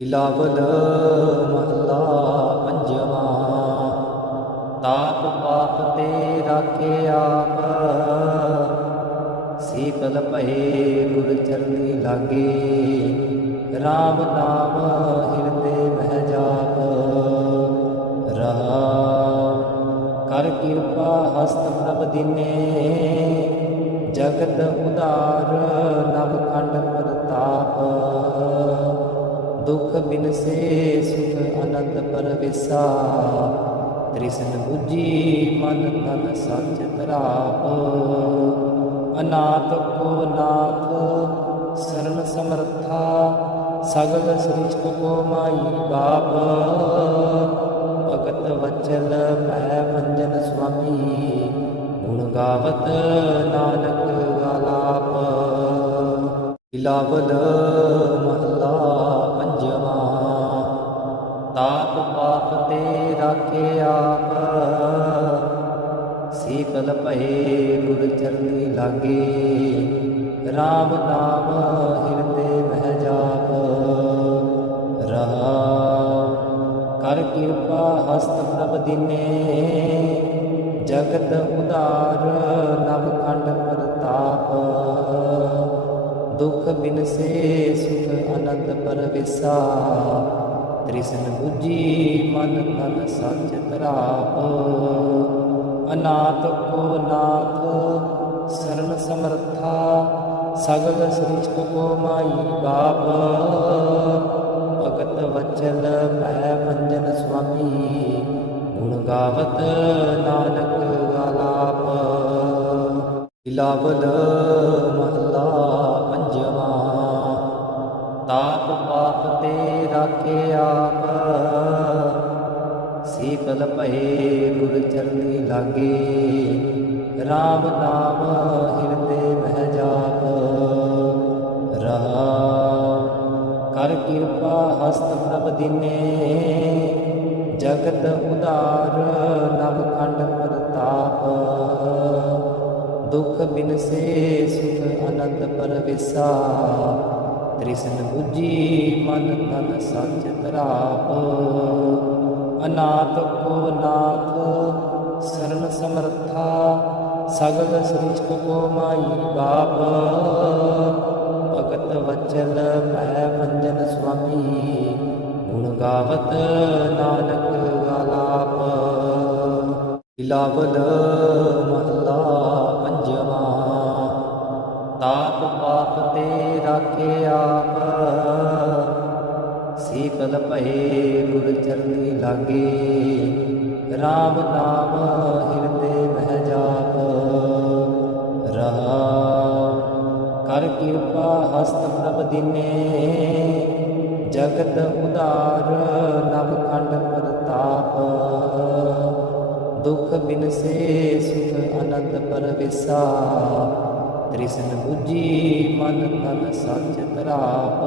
ਬਿਲਾਵਲ ਮਹੱਲਾ ਪੰਜਵਾਂ, ਤਾਪ ਪਾਪ ਤੇ ਰਾਖੇ ਆਪ। ਸੀਤਲ ਭਏ ਗੁਰ ਚਰਨੀ ਲਾਗੇ RAM ਨਾਮ ਹਿਰਦੇ ਮਹਿ ਜਾਪ। ਰਹਾ, ਕਰ ਕਿਰਪਾ ਹਸਤ ਪ੍ਰਭ ਦਿਨੇ, ਜਗਤ ਉਦਾਰ ਨਭ ਖੰਡ ਪ੍ਰਤਾਪ ਦੁਖ ਬਿਨਸੇ ਸੁਖ ਅਨੰਦ ਪਰਵੇਸਾ। ਤ੍ਰਿਸ਼ਨ 부ਜੀ ਮਨ ਤਨ ਸੱਚ ਤਰਾਪ। ਅਨਾਥ ਕੋ ਨਾਥ ਸਰਨ ਸਮਰਥਾ, ਸਗਲ ਸ੍ਰਿਸ਼ਟ ਕੋ ਮਾਈ ਬਾਪ। ਭਗਤ ਵਚਨ ਭੈ ਮੰਜਨ ਸੁਆਮੀ, ਗੁਣ ਗਾਵਤ ਨਾਨਕ ਆਲਾਪ ਬਿਲਾਵਲ ਲਾਗੇ। RAM ਨਾਮ ਹਿਰਦੇ ਮਹਿ ਜਾਪ। ਰਹਾ। ਕਰ ਕਿਰਪਾ ਹਸਤ ਪ੍ਰਭ ਦਿਨੇ। ਜਗਤ ਉਦਾਰ ਨਭ ਖੰਡ ਪ੍ਰਤਾਪ। ਦੁਖ ਬਿਨਸੇ ਸੁਖ ਅਨੰਦ ਪਰਵੇਸਾ। ਤ੍ਰਿਸ਼ਨ 부ਜੀ ਮਨ ਤਨ ਸੱਚ ਤਰਾਪ ਅਨਾਥ ਕੋ ਨਾਥ ਸਗਲ ਸ੍ਰਿਸ਼ਟ ਕੋ ਮਾਈ ਬਾਪ। ਭਗਤ ਵਚਲ ਮੈਂ ਮੰਜਨ ਸੁਆਮੀ। ਗੁਣ ਗਾਵਤ ਨਾਨਕ ਆਲਾਪ। ਬਿਲਾਵਲ ਮਹੱਲਾ ਪੰਜਵਾਂ। ਤਾਪ ਪਾਪ ਤੇ ਰਾਖੇ ਆਪ। ਸੀਤਲ ਭਏ ਗੁਰ ਚਰਨੀ ਲਾਗੇ। RAM ਨਾਮ ਕਿਰਪਾ ਹਸਤ ਪ੍ਰਭ ਦਿਨੇ। ਜਗਤ ਉਦਾਰ ਨਵਖੰਡ ਪ੍ਰਤਾਪ ਦੁਖ ਬਿਨਸੇ ਸੁਖ ਅਨੰਦ ਪਰਵੇਸਾ। ਤ੍ਰਿਸ਼ਨ 부ਜੀ ਮਨ ਤਨ ਸੱਚ ਤਰਾਪ ਅਨਾਥ ਕੋ ਨਾਥ ਸਰਨ ਸਮਰਥਾ, ਸਗਲ ਸ੍ਰਿਸ਼ਟ ਕੋ ਮਾਈ ਬਾਪ। ਭਗਤ ਵਚਲ ਮੈਂ ਮੰਜਨ ਸੁਆਮੀ, ਗੁਣ ਗਾਵਤ ਨਾਨਕ ਆਲਾਪ। ਬਿਲਾਵਲ ਮਹੱਲਾ ਪੰਜਵਾਂ, ਤਾਪ ਪਾਪ ਤੇ ਰਾਖੇ ਆਪ। ਸੀਤਲ ਭਏ ਗੁਰ ਚਰਨੀ ਲਾਗੇ RAM ਨਾਮ ਕਿਰਪਾ ਹਸਤ ਪ੍ਰਭ ਦਿਨੇ। ਜਗਤ ਉਦਾਰ ਨਭ ਖੰਡ ਪ੍ਰਤਾਪ। ਦੁਖ ਬਿਨਸੇ ਸੁਖ ਅਨੰਦ ਪਰਵੇਸਾ। ਤ੍ਰਿਸ਼ਨ 부ਜੀ ਮਨ ਤਨ ਸੱਚ ਤਰਾਪ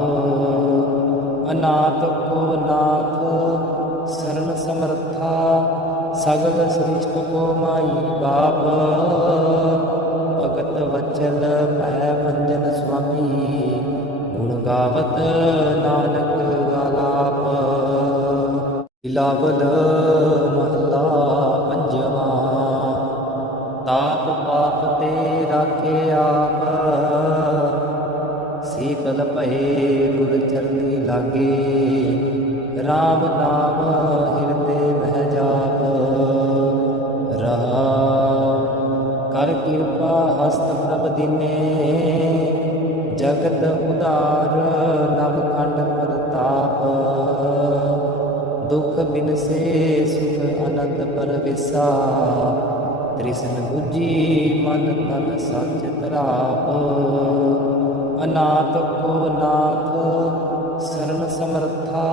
ਅਨਾਥ ਕੋ ਨਾਥ ਸਰਨ ਸਮਰਥਾ। ਸਗਲ ਸ੍ਰਿਸ਼ਟ ਕੋ ਮਾਈ ਬਾਪ। ਭਗਤ ਵਚਲ ਮੈਂ ਮੰਜਨ ਸੁਆਮੀ। ਗੁਣ ਗਾਵਤ ਨਾਨਕ ਆਲਾਪ। ਬਿਲਾਵਲ ਮਹੱਲਾ ਪੰਜਵਾਂ। ਤਾਪ ਪਾਪ ਤੇ ਰਾਖੇ ਆਪ। ਸੀਤਲ ਭਏ ਗੁਰ ਚਰਨੀ ਲਾਗੇ। ਰਾਮ ਨਾਮ ਹਿਰਦੇ ਕਿਰਪਾ ਹਸਤ ਪ੍ਰਭ ਦਿਨੇ। ਜਗਤ ਉਦਾਰ ਨਭ ਖੰਡ ਪ੍ਰਤਾਪ। ਦੁਖ ਬਿਨਸੇ ਸੁਖ ਅਨੰਦ ਪਰਵੇਸਾ। ਤ੍ਰਿਸ਼ਨ 부ਜੀ ਮਨ ਤਨ ਸੱਚ ਤਰਾਪ ਅਨਾਥ ਕੋ ਨਾਥ ਸਰਨ ਸਮਰਥਾ।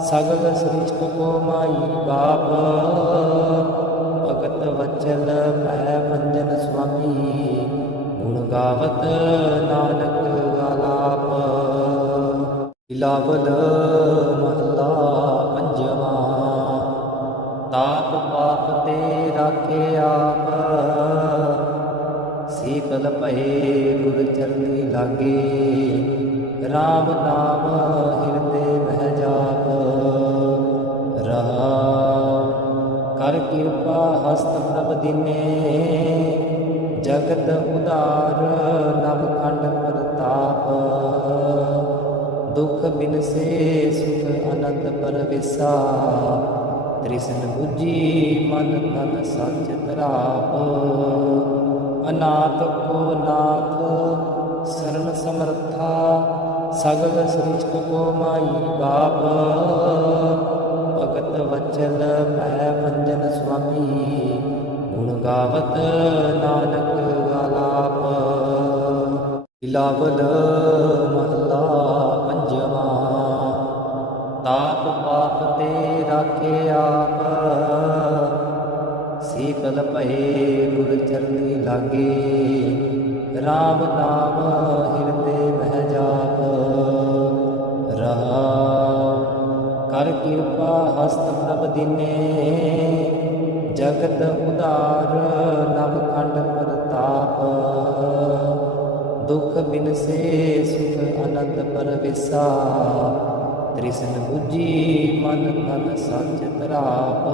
ਸਗਲ ਸ੍ਰਿਸ਼ਟ ਕੋ ਮਾਈ ਬਾਪ। ਭਗਤ ਵਚਨ ਤਿਲਾਵਤ ਨਾਨਕ ਆਲਾਪ। ਇਲਾਵਲ ਮਹਲਾ ਪੰਜਵਾ। ਤਾਪ ਪਾਪ ਤੇ ਰਾਖੇ ਆਪ। ਸੀਤਲ ਭਏ ਗੁਰ ਚਰਨੀ ਲਾਗੇ। ਰਾਮ ਨਾਮ ਹਿਰਦੇ ਮਹਿ ਜਾਪ। ਰਹਾ। ਕਰ ਕਿਰਪਾ ਹਸਤ ਪ੍ਰਭ ਦਿਨੇ। ਜਗਤ ਉਧਾਰ ਨਭ ਖੰਡ ਪ੍ਰਤਾਪ। ਦੁਖ ਬਿਨਸੇ, ਸੁਖ ਅਨੰਦ ਪਰਵਿਸਾ। ਤ੍ਰਿਸ਼ਨ 부ਜੀ ਮਨ ਤਨ ਸੱਚ ਤਰਾਪ ਅਨਾਥ ਕੋ ਨਾਥ, ਸਰਣ ਸਮਰਥਾ, ਸਗਲ ਸ੍ਰਿਸ਼ਟ ਕੋ ਮਾਈ ਬਾਪ। ਭਗਤ ਵਚਨ ਭੈ ਮੰਜਨ ਸੁਆਮੀ। ਗਾਵਤ ਨਾਨਕ ਆਲਾਪ ਇਲਾਵਲ ਮਹਲਾ ਪੰਜਵਾ। ਤਾਪ ਪਾਪ ਤੇ ਰਾਖੇ ਆਪ। ਸੀਤਲ ਭਏ ਗੁਰ ਚਰਨੀ ਲਾਗੇ। RAM ਨਾਮ ਹਿਰਦੇ ਮਹਿ ਜਾਪ। ਰਹਾ ਕਰ ਕਿਰਪਾ ਹਸਤ ਪ੍ਰਭ ਦਿਨੇ। ਜਗਤ ਉਦਾਰ ਨਭ ਖੰਡ ਪ੍ਰਤਾਪ ਦੁਖ ਬਿਨਸੇ, ਸੁਖ ਅਨੰਦ ਪਰਵੇਸਾ। ਤ੍ਰਿਸ਼ਨ ਬੁੱਝੀ, ਮਨ ਤਨ ਸੱਚ ਤਰਾਪ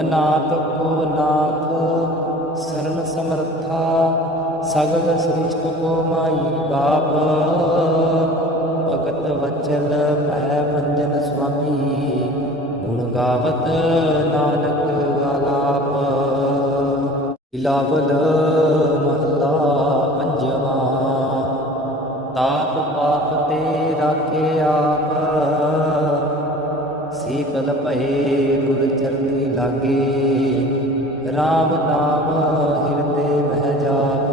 ਅਨਾਥ ਕੋ ਨਾਥ ਸਰਨ ਸਮਰਥਾ। ਸਗਲ ਸ੍ਰਿਸ਼ਟ ਕੋ ਮਾਈ ਬਾਪ। ਭਗਤ ਵਚਨ ਭੈ ਮੰਜਨ ਸੁਆਮੀ। ਗੁਣ ਗਾਵਤ ਨਾਨਕ ਇਲਾਵਲ ਮਹਲਾ ਪੰਜਵਾ। ਤਾਪ ਪਾਪ ਤੇ ਰਾਖੇ ਆਪ। ਸੀਤਲ ਭਏ ਗੁਰ ਚਰਨੀ ਲਾਗੇ। RAM ਨਾਮ ਹਿਰਦੇ ਮਹਿ ਜਾਪ।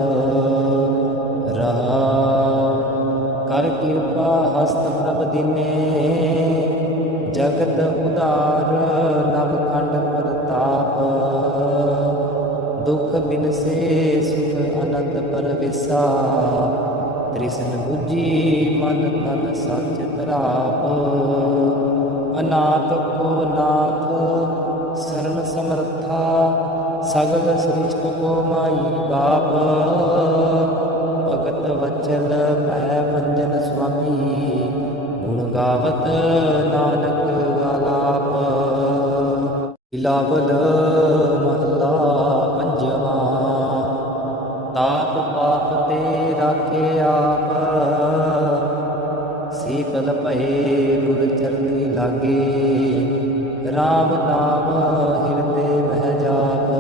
ਰਹਾ ਕਰ ਕਿਰਪਾ ਹਸਤ ਪ੍ਰਭ ਦਿਨੇ। ਜਗਤ ਉਦਾਰ ਨਭ ਖੰਡ ਪ੍ਰਤਾਪ। ਦੁਖ ਬਿਨਸੇ ਸੁਖ ਅਨੰਦ ਪਰਵੇਸਾ। ਤ੍ਰਿਸ਼ਨ ਬੁੱਝੀ ਮਨ ਤਨ ਸੱਚ ਤਰਾਪ। ਅਨਾਥ ਕੋ ਨਾਥ ਸਰਨ ਸਮਰਥਾ, ਸਗਲ ਸ੍ਰਿਸ਼ਟ ਕੋ ਮਾਈ ਬਾਪ। ਭਗਤ ਵਚਨ ਭੈ ਮੰਜਨ ਸੁਆਮੀ, ਗੁਣ ਗਾਵਤ ਨਾਨਕ ਆਲਾਪ। ਇਲਾਵਲ ਮਹਲਾ ਪਾਪ ਤੇ ਰਾਖੇ ਆਪ ਸੀਤਲ ਭਏ ਗੁਰ ਚਰਨੀ ਲਾਗੇ RAM ਨਾਮ ਹਿਰਦੇ ਮਹਿ ਜਾਪ।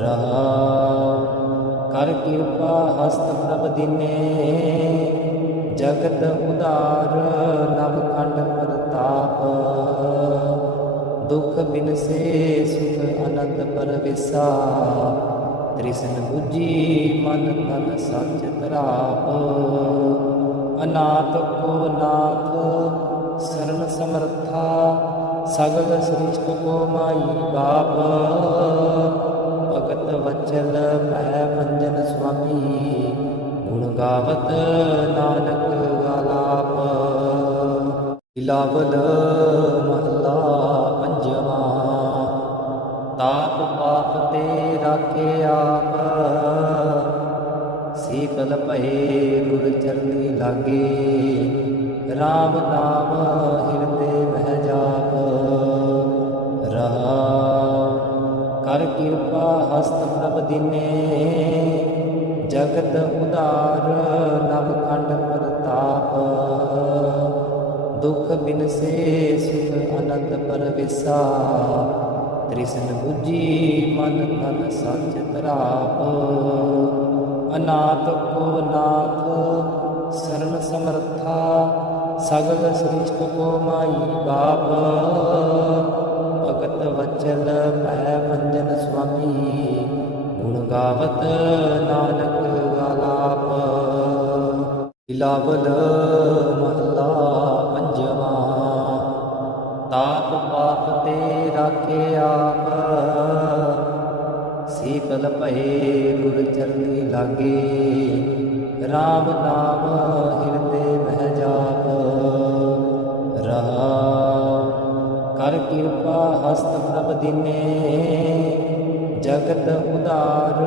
ਰਹਾ, ਕਰ ਕਿਰਪਾ ਹਸਤ ਪ੍ਰਭ ਦਿਨੇ, ਜਗਤ ਉਦਾਰ ਨਭ ਖੰਡ ਪ੍ਰਤਾਪ। ਦੁਖ ਬਿਨਸੇ ਸੁਖ ਅਨੰਦ ਪਰਵੇਸਾ ਤ੍ਰਿਸ਼ਨ ਬੁੱਝੀ ਮਨ ਮਨ ਸੱਚ ਤਰਾਪ ਅਨਾਥ ਕੋ ਨਾਥ ਸਰਨ ਸਮਰਥਾ, ਸਗਲ ਸ੍ਰਿਸ਼ਟ ਕੋ ਮਾਈ ਬਾਪ। ਭਗਤ ਵਚਨ ਭੈ ਮੰਜਨ ਸੁਆਮੀ, ਗੁਣ ਗਾਵਤ ਨਾਨਕ ਆਲਾਪ। ਇਲਾਵਲ ਮਹਲਾ ਪੰਜਵਾ। ਤਾਪ ਪਾਪ ਤੇ ਰਾਖੇ ਆਪ। ਸੀਤਲ ਭਏ ਗੁਰ ਚਰਨੀ ਲਾਗੇ। RAM ਨਾਮ ਹਿਰਦੇ ਮਹਿ ਜਾਪ। ਰਹਾ ਕਰ ਕਿਰਪਾ ਹਸਤ ਪ੍ਰਭ ਦਿਨੇ। ਜਗਤ ਉਦਾਰ ਨਭ ਖੰਡ ਪ੍ਰਤਾਪ ਦੁਖ ਬਿਨਸੇ ਸੁਖ ਅਨੰਦ ਪਰਵੇਸਾ ਤ੍ਰਿਸ਼ਨ ਬੁੱਝੀ ਮਨ ਤਨ ਸੱਚ ਤਰਾਪ। ਅਨਾਥ ਕੋ ਨਾਥ ਸਰਨ ਸਮਰਥਾ, ਸਗਲ ਸ੍ਰਿਸ਼ਟ ਕੋ ਮਾਈ ਬਾਪ। ਭਗਤ ਵਚਨ ਭੈ ਮੰਜਨ ਸੁਆਮੀ, ਗੁਣ ਗਾਵਤ ਨਾਨਕ ਆਲਾਪ ਇਲਾਵਲ ਮਹਲਾ ਦਿਨੇ। ਜਗਤ ਉਦਾਰ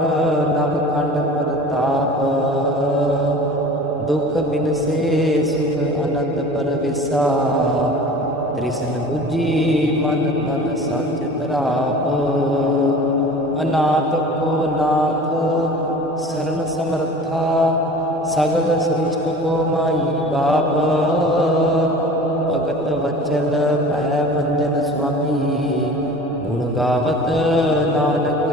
ਨਵਖੰਡ ਪ੍ਰਤਾਪ। ਦੁਖ ਬਿਨਸੇ ਸੁਖ ਅਨੰਦ ਪਰਵੇਸਾ। ਤ੍ਰਿਸ਼ਨ ਬੁੱਝੀ ਮਨ ਤਨ ਸੱਚ ਤਰਾਪ ਅਨਾਥ ਕੋ ਨਾਥ ਸਰਨ ਸਮਰਥਾ, ਸਗਲ ਸ੍ਰਿਸ਼ਟ ਕੋ ਮਾਈ ਬਾਪ। ਭਗਤ ਵਚਨ ਭੈ ਮੰਜਨ ਸੁਆਮੀ। ਗੁਣ ਗਾਵਤ ਨਾਨਕ